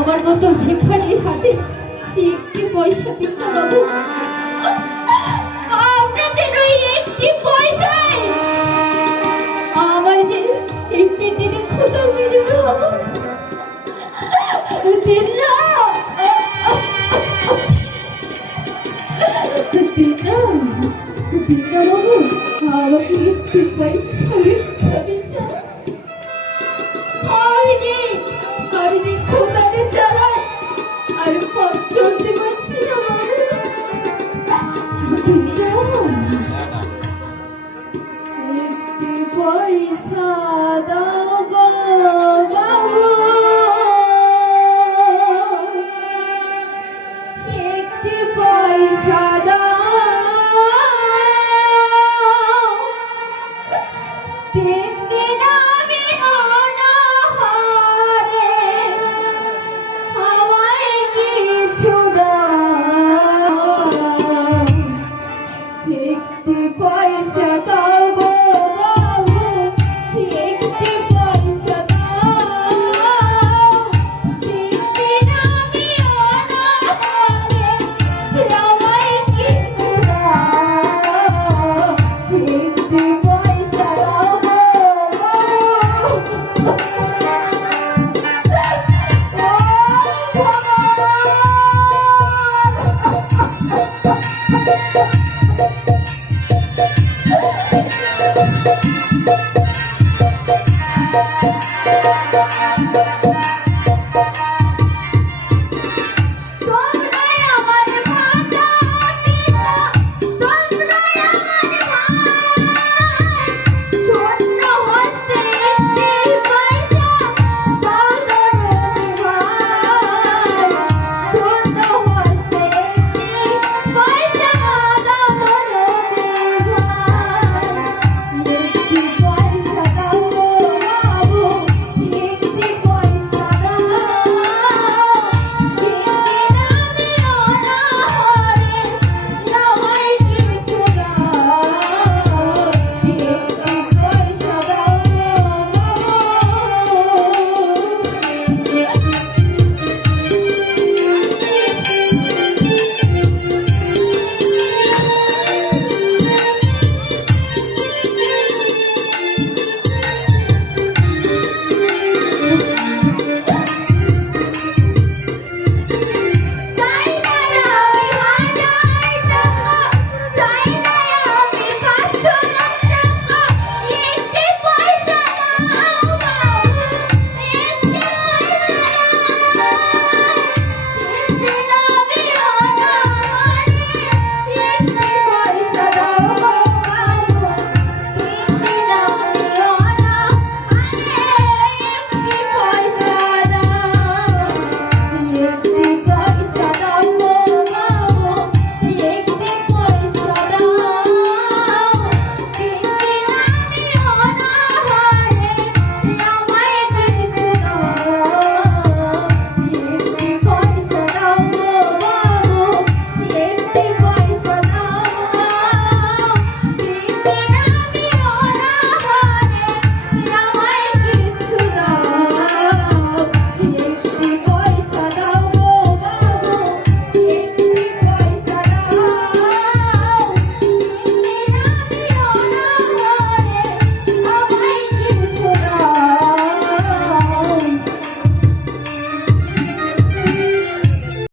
আমার মতো ভিখারির হাতে একটি পয়সা দিতে বাবু পয়সা তো